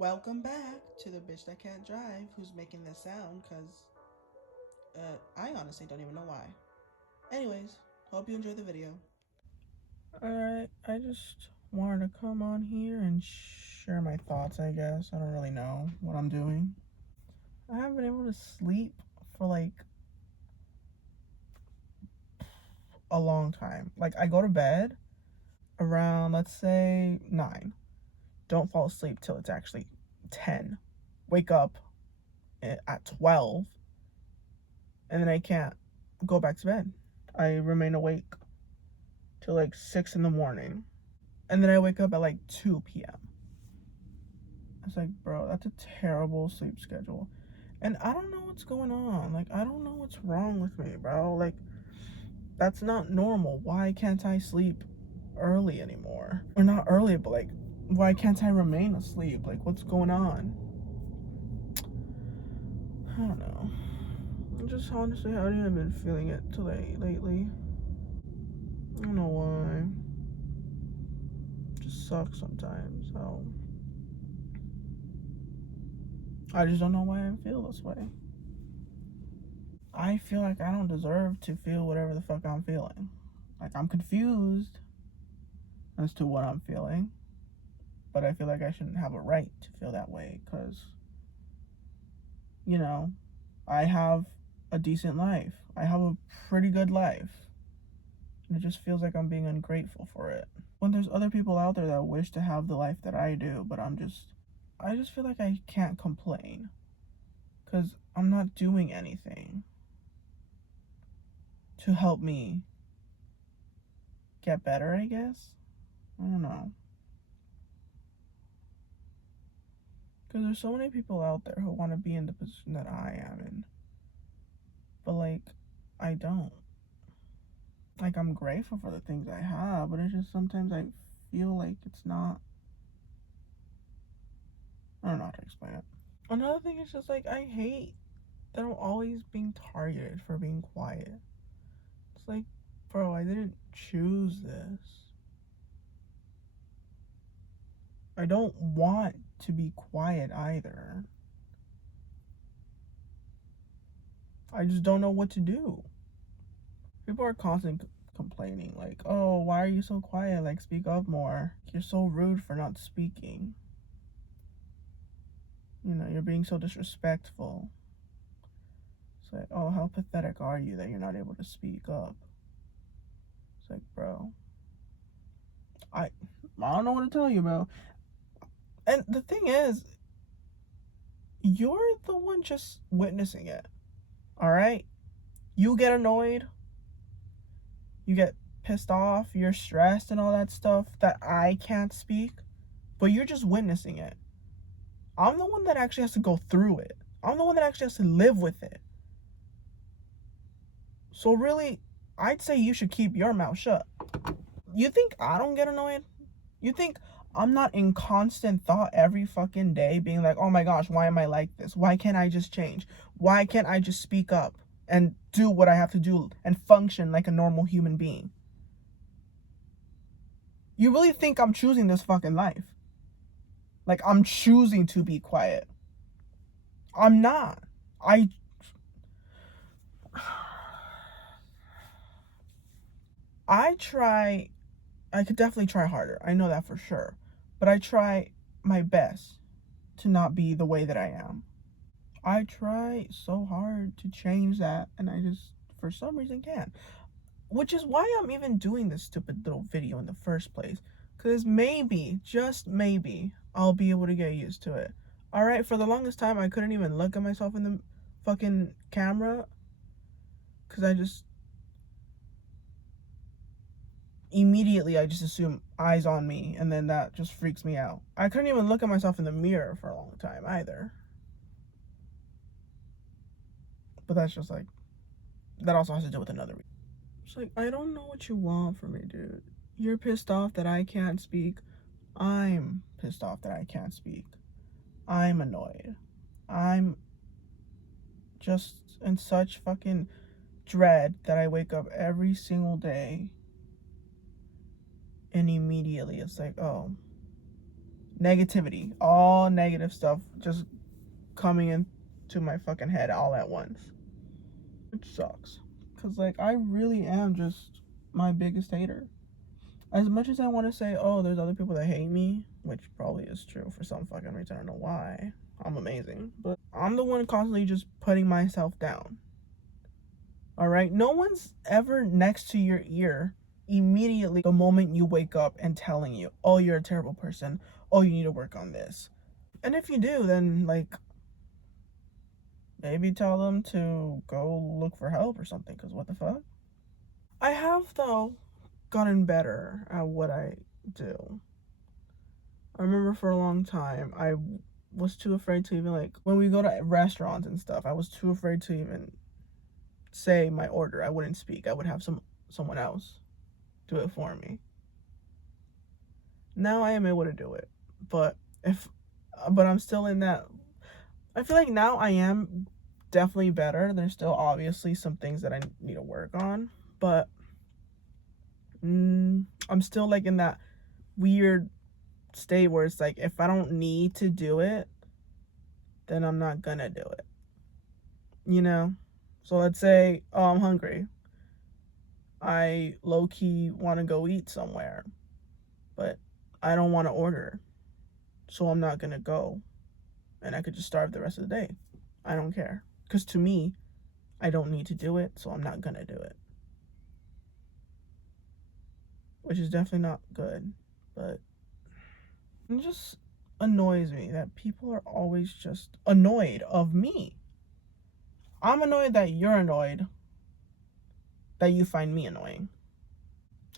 Welcome back to the bitch that can't drive who's making this sound because I honestly don't even know why. Anyways, hope you enjoyed the video. Alright, I just wanted to come on here and share my thoughts, I guess. I don't really know what I'm doing. I haven't been able to sleep for like a long time. Like, I go to bed around, let's say, 9. Don't fall asleep till it's actually 10. Wake up at 12. And then I can't go back to bed. I remain awake till like 6 in the morning. And then I wake up at like 2 p.m. It's like, bro, that's a terrible sleep schedule. And I don't know what's going on. Like, I don't know what's wrong with me, bro. Like, that's not normal. Why can't I sleep early anymore? Or not early, but like, why can't I remain asleep? Like, what's going on? I don't know. I just honestly haven't even been feeling it lately. I don't know why. It just sucks sometimes. So I just don't know why I feel this way. I feel like I don't deserve to feel whatever the fuck I'm feeling. Like, I'm confused as to what I'm feeling, but I feel like I shouldn't have a right to feel that way because, you know, I have a decent life. I have a pretty good life. And it just feels like I'm being ungrateful for it. When there's other people out there that wish to have the life that I do, but I just feel like I can't complain because I'm not doing anything to help me get better, I guess. I don't know. Because there's so many people out there who want to be in the position that I am in. But, like, I don't. Like, I'm grateful for the things I have, but it's just sometimes I feel like it's not. I don't know how to explain it. Another thing is just, like, I hate that I'm always being targeted for being quiet. It's like, bro, I didn't choose this. I don't want to be quiet either. I just don't know what to do. People are constantly complaining, like, oh, why are you so quiet? Like, speak up more. You're so rude for not speaking. You know, you're being so disrespectful. It's like, oh, how pathetic are you that you're not able to speak up? It's like, bro, I don't know what to tell you, bro. And the thing is, you're the one just witnessing it. All right? You get annoyed, you get pissed off, you're stressed and all that stuff that I can't speak, but you're just witnessing it. I'm the one that actually has to go through it. I'm the one that actually has to live with it. So really, I'd say you should keep your mouth shut. You think I don't get annoyed? You think I'm not in constant thought every fucking day being like, oh my gosh, why am I like this? Why can't I just change? Why can't I just speak up and do what I have to do and function like a normal human being? You really think I'm choosing this fucking life? Like, I'm choosing to be quiet. I'm not. I try, I could definitely try harder. I know that for sure. But I try my best to not be the way that I am. I try so hard to change that, and I just, for some reason, can't. Which is why I'm even doing this stupid little video in the first place. Because maybe, just maybe, I'll be able to get used to it. Alright, for the longest time, I couldn't even look at myself in the fucking camera. Because immediately I just assume eyes on me, and then that just freaks me out. I couldn't even look at myself in the mirror for a long time either. But that's just like, that also has to do with another reason. It's like, I don't know what you want from me, dude. You're pissed off that I can't speak. I'm pissed off that I can't speak. I'm annoyed. I'm just in such fucking dread that I wake up every single day and immediately it's like, oh, negativity, all negative stuff just coming into my fucking head all at once. Which sucks. Because, like, I really am just my biggest hater. As much as I want to say, oh, there's other people that hate me, which probably is true for some fucking reason. I don't know why. I'm amazing. But I'm the one constantly just putting myself down. Alright? No one's ever next to your ear immediately the moment you wake up and telling you, oh, you're a terrible person. Oh, you need to work on this. And if you do, then, like, maybe tell them to go look for help or something, because what the fuck? I have, though, gotten better at what I do. I remember for a long time, I was too afraid to even, like, when we go to restaurants and stuff, I was too afraid to even say my order. I wouldn't speak. I would have someone else do it for me. Now I am able to do it. But I'm still in that. I feel like now I am definitely better. There's still obviously some things that I need to work on, but I'm still like in that weird state where it's like if I don't need to do it, then I'm not gonna do it. You know? So let's say, oh, I'm hungry. I low-key want to go eat somewhere, but I don't want to order. So I'm not gonna go. And I could just starve the rest of the day. I don't care. Because to me, I don't need to do it, so I'm not gonna do it. Which is definitely not good. But it just annoys me that people are always just annoyed of me. I'm annoyed that you're annoyed that you find me annoying.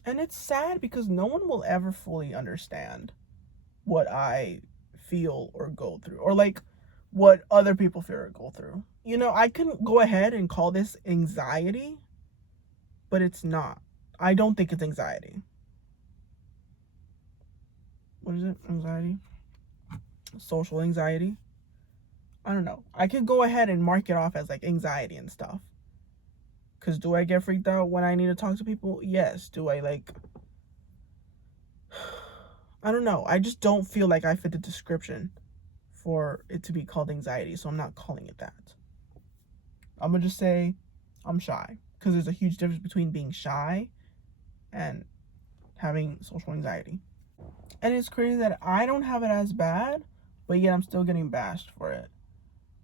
And it's sad because no one will ever fully understand what I feel or go through, or like what other people feel or go through. You know, I can go ahead and call this anxiety, but it's not. I don't think it's anxiety. What is it? Anxiety? Social anxiety? I don't know. I could go ahead and mark it off as like anxiety and stuff. Because do I get freaked out when I need to talk to people? Yes. Do I like... I don't know. I just don't feel like I fit the description for it to be called anxiety, so I'm not calling it that. I'm going to just say I'm shy. Because there's a huge difference between being shy and having social anxiety. And it's crazy that I don't have it as bad, but yet I'm still getting bashed for it.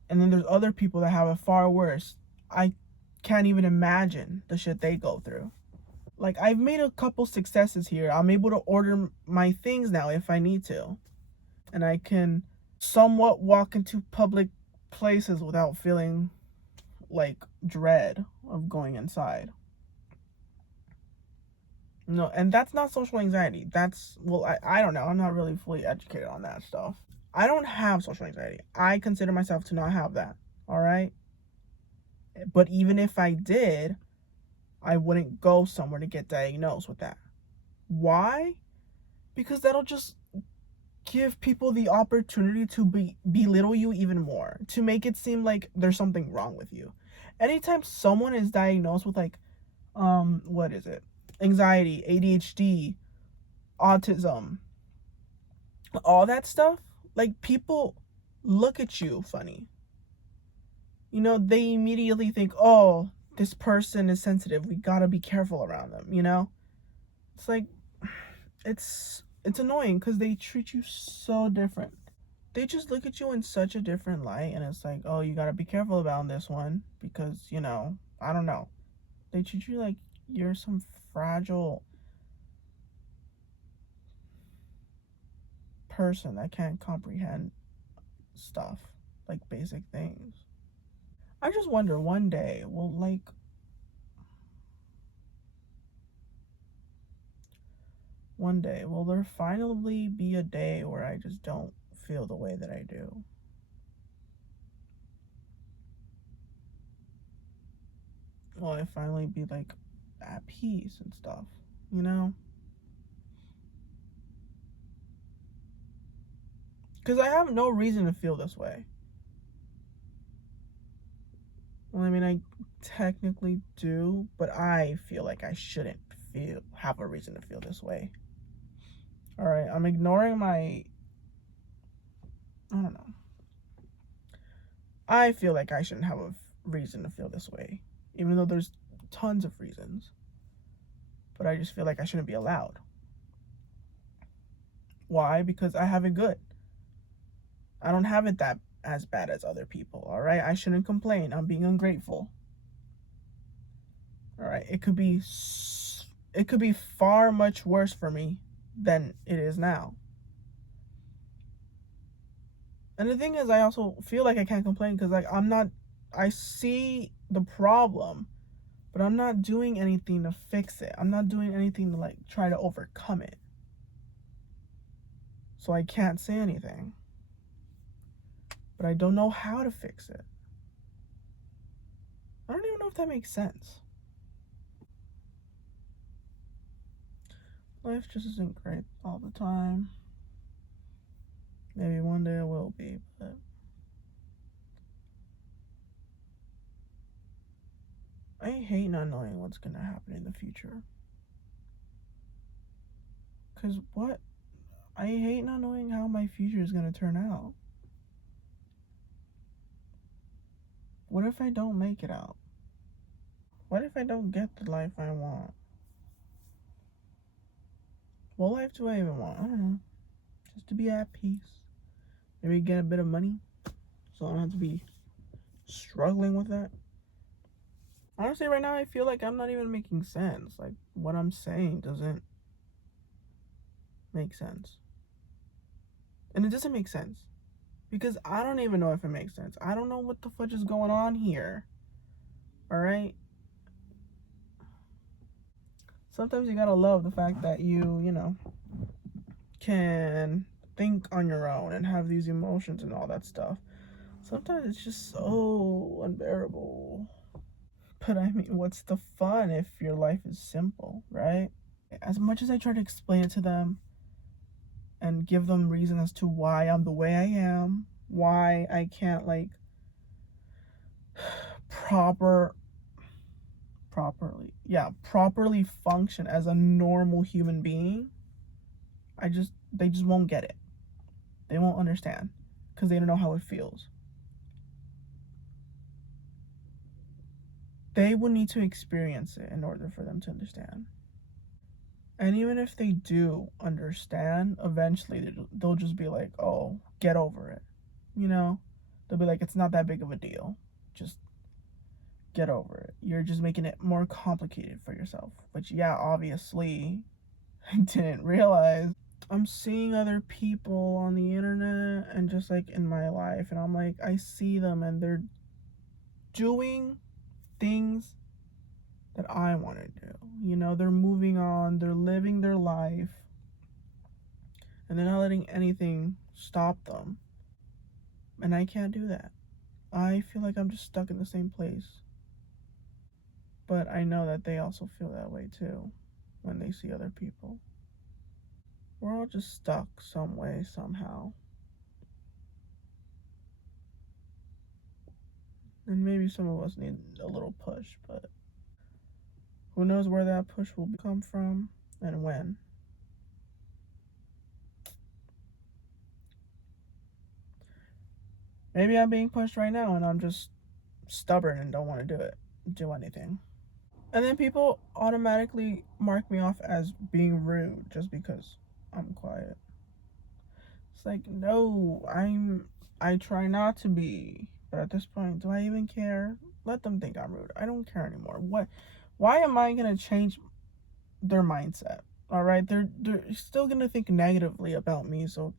And then there's other people that have it far worse. I can't even imagine the shit they go through. Like, I've made a couple successes here. I'm able to order my things now if I need to. And I can somewhat walk into public places without feeling like dread of going inside. No, and that's not social anxiety. That's, well, I don't know. I'm not really fully educated on that stuff. I don't have social anxiety. I consider myself to not have that. All right? But even if I did, I wouldn't go somewhere to get diagnosed with that. Why? Because that'll just give people the opportunity to belittle you even more, to make it seem like there's something wrong with you. Anytime someone is diagnosed with like, what is it? Anxiety, ADHD, autism, all that stuff, like people look at you funny. You know, they immediately think, oh, this person is sensitive. We gotta be careful around them, you know? It's like, it's annoying because they treat you so different. They just look at you in such a different light, and it's like, oh, you gotta be careful about this one because, you know, I don't know. They treat you like you're some fragile person that can't comprehend stuff, like basic things. I just wonder one day, will there finally be a day where I just don't feel the way that I do? Will I finally be like at peace and stuff, you know? Because I have no reason to feel this way. Well, I mean, I technically do, but I feel like I shouldn't have a reason to feel this way. All right, I'm ignoring my I don't know. I feel like I shouldn't have a reason to feel this way, even though there's tons of reasons. But I just feel like I shouldn't be allowed. Why? Because I have it good. I don't have it that as bad as other people, all right? I shouldn't complain. I'm being ungrateful. All right? It could be far much worse for me than it is now. And the thing is, I also feel like I can't complain because like I see the problem, but I'm not doing anything to fix it. I'm not doing anything to like try to overcome it. So I can't say anything. But I don't know how to fix it. I don't even know if that makes sense. Life just isn't great all the time. Maybe one day it will be, but I hate not knowing what's gonna happen in the future. Cause what? I hate not knowing how my future is gonna turn out. What if I don't make it out? What if I don't get the life I want? What life do I even want? I don't know. Just to be at peace. Maybe get a bit of money so I don't have to be struggling with that. Honestly, right now I feel like I'm not even making sense. Like what I'm saying doesn't make sense. And it doesn't make sense. Because I don't even know if it makes sense. I don't know what the fudge is going on here. Alright? Sometimes you gotta love the fact that you know, can think on your own and have these emotions and all that stuff. Sometimes it's just so unbearable. But I mean, what's the fun if your life is simple, right? As much as I try to explain it to them and give them reason as to why I'm the way I am, why I can't like properly function as a normal human being, they just won't get it. They won't understand because they don't know how it feels. They will need to experience it in order for them to understand. And even if they do understand, eventually they'll just be like, oh, get over it. You know? They'll be like, it's not that big of a deal. Just get over it. You're just making it more complicated for yourself. Which, yeah, obviously, I didn't realize. I'm seeing other people on the internet and just like in my life, and I'm like, I see them and they're doing things that I want to do. You know, they're moving on, they're living their life, and they're not letting anything stop them. And I can't do that. I feel like I'm just stuck in the same place. But I know that they also feel that way too when they see other people. We're all just stuck some way, somehow. And maybe some of us need a little push, but who knows where that push will come from and when. Maybe I'm being pushed right now and I'm just stubborn and don't want to do anything. And then people automatically mark me off as being rude just because I'm quiet. It's like, no, I try not to be. But at this point, do I even care? Let them think I'm rude. I don't care anymore. Why am I gonna change their mindset? All right, they're still gonna think negatively about me, so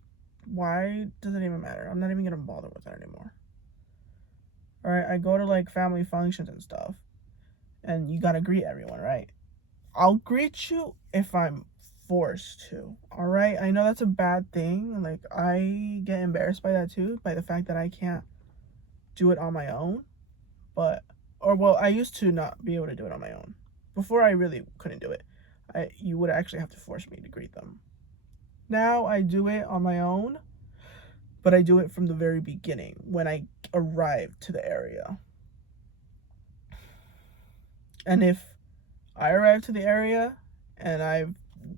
why does it even matter? I'm not even gonna bother with it anymore. All right, I go to like family functions and stuff, and you gotta greet everyone, right? I'll greet you if I'm forced to. All right, I know that's a bad thing. Like I get embarrassed by that too, by the fact that I can't do it on my own. But I used to not be able to do it on my own. Before I really couldn't do it. You would actually have to force me to greet them. Now I do it on my own, but I do it from the very beginning when I arrive to the area. And if I arrive to the area and I've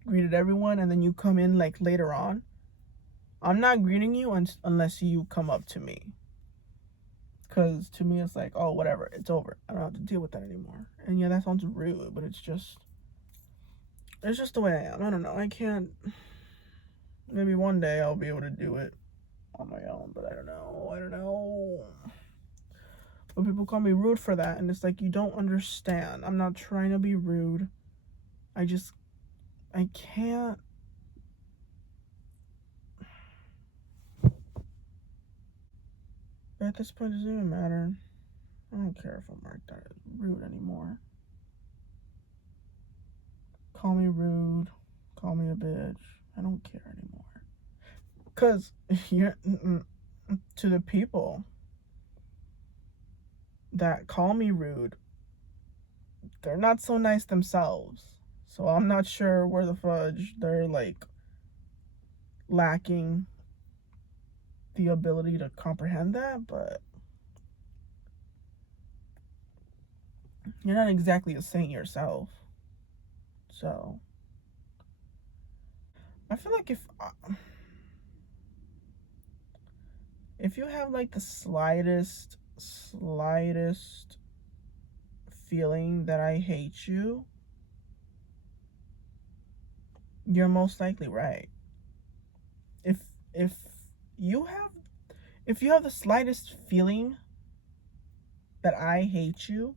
greeted everyone and then you come in like later on, I'm not greeting you unless you come up to me. Because to me, it's like, oh, whatever, it's over. I don't have to deal with that anymore. And yeah, that sounds rude, but it's just the way I am. I don't know. I can't. Maybe one day I'll be able to do it on my own, but I don't know. I don't know. But people call me rude for that, and it's like, you don't understand. I'm not trying to be rude. I can't. But at this point, it doesn't even matter. I don't care if I'm marked that rude anymore. Call me rude. Call me a bitch. I don't care anymore. Because you're to the people that call me rude, they're not so nice themselves. So I'm not sure where the fudge they're like lacking the ability to comprehend that, but you're not exactly a saint yourself. So I feel like if you have like the slightest feeling that I hate you, you're most likely right. If if you have the slightest feeling that I hate you,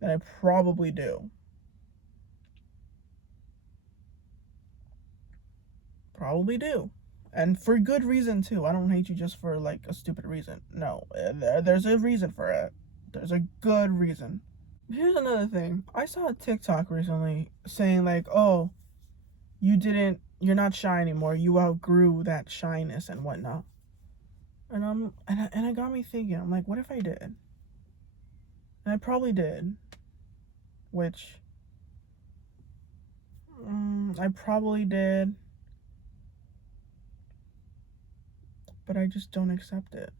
then I probably do. Probably do. And for good reason too. I don't hate you just for like a stupid reason. No, there's a reason for it. There's a good reason. Here's another thing. I saw a TikTok recently saying like, "Oh, you're not shy anymore. You outgrew that shyness and whatnot." And it got me thinking. I'm like, what if I did? And I probably did, which I probably did, but I just don't accept it.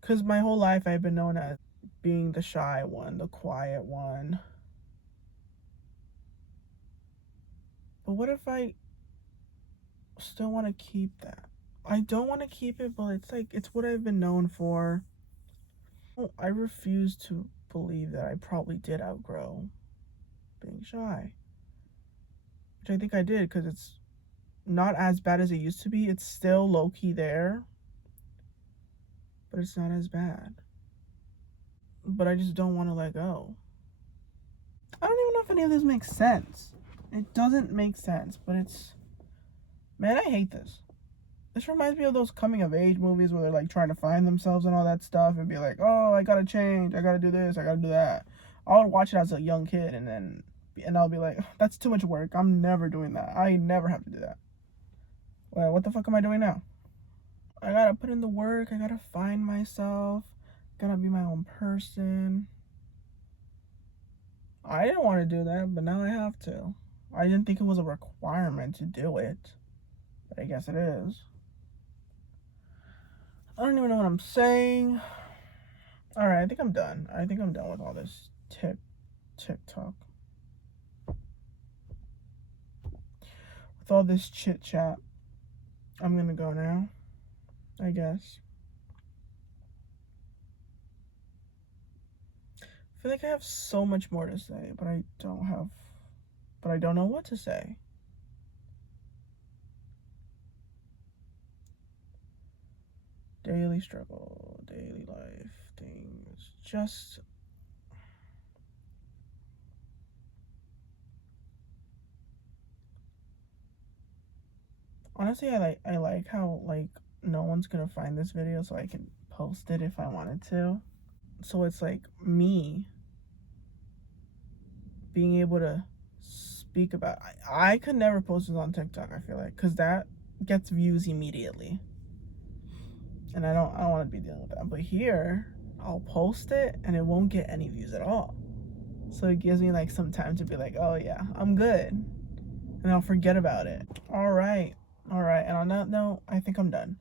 Because my whole life I've been known as being the shy one, the quiet one. But what if I still want to keep that? I don't want to keep it, but it's like, it's what I've been known for. I refuse to believe that I probably did outgrow being shy. Which I think I did, because it's not as bad as it used to be. It's still low-key there, but it's not as bad. But I just don't want to let go. I don't even know if any of this makes sense. It doesn't make sense, but it's... Man, I hate this. This reminds me of those coming-of-age movies where they're, like, trying to find themselves and all that stuff and be like, oh, I gotta change, I gotta do this, I gotta do that. I would watch it as a young kid and I'll be like, that's too much work. I'm never doing that. I never have to do that. Well, what the fuck am I doing now? I gotta put in the work. I gotta find myself. Gotta be my own person. I didn't want to do that, but now I have to. I didn't think it was a requirement to do it, but I guess it is. I don't even know what I'm saying. Alright, I think I'm done. I think I'm done with all this TikTok. With all this chit chat. I'm gonna go now, I guess. I feel like I have so much more to say, but I don't know what to say. Daily struggle, daily life, things. Just honestly, I like how like no one's gonna find this video, so I can post it if I wanted to. So it's like me being able to speak about. I could never post this on TikTok. I feel like, because that gets views immediately, and I don't want to be dealing with that. But here, I'll post it and it won't get any views at all. So it gives me like some time to be like, oh yeah, I'm good, and I'll forget about it. All right. And on that note, I think I'm done.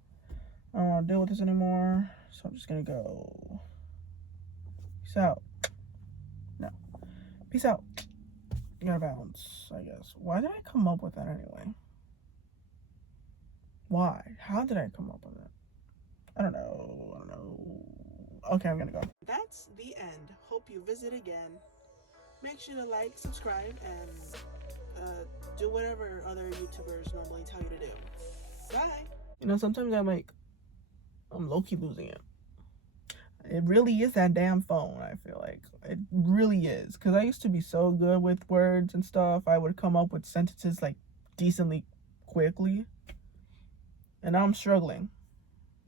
I don't want to deal with this anymore, so I'm just gonna go. Peace out. No. Peace out. You gotta bounce, I guess. Why did I come up with that anyway? Why? How did I come up with it? I don't know. Okay, I'm gonna go. That's the end. Hope you visit again. Make sure to like, subscribe, and do whatever other YouTubers normally tell you to do. Bye. Sometimes I'm low-key losing it. It really is that damn phone, I feel like. It really is. Because I used to be so good with words and stuff. I would come up with sentences, like, decently quickly. And now I'm struggling.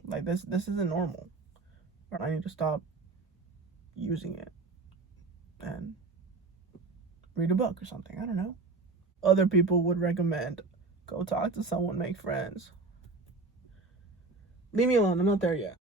Like, this isn't normal. I need to stop using it and read a book or something. I don't know. Other people would recommend go talk to someone, make friends. Leave me alone. I'm not there yet.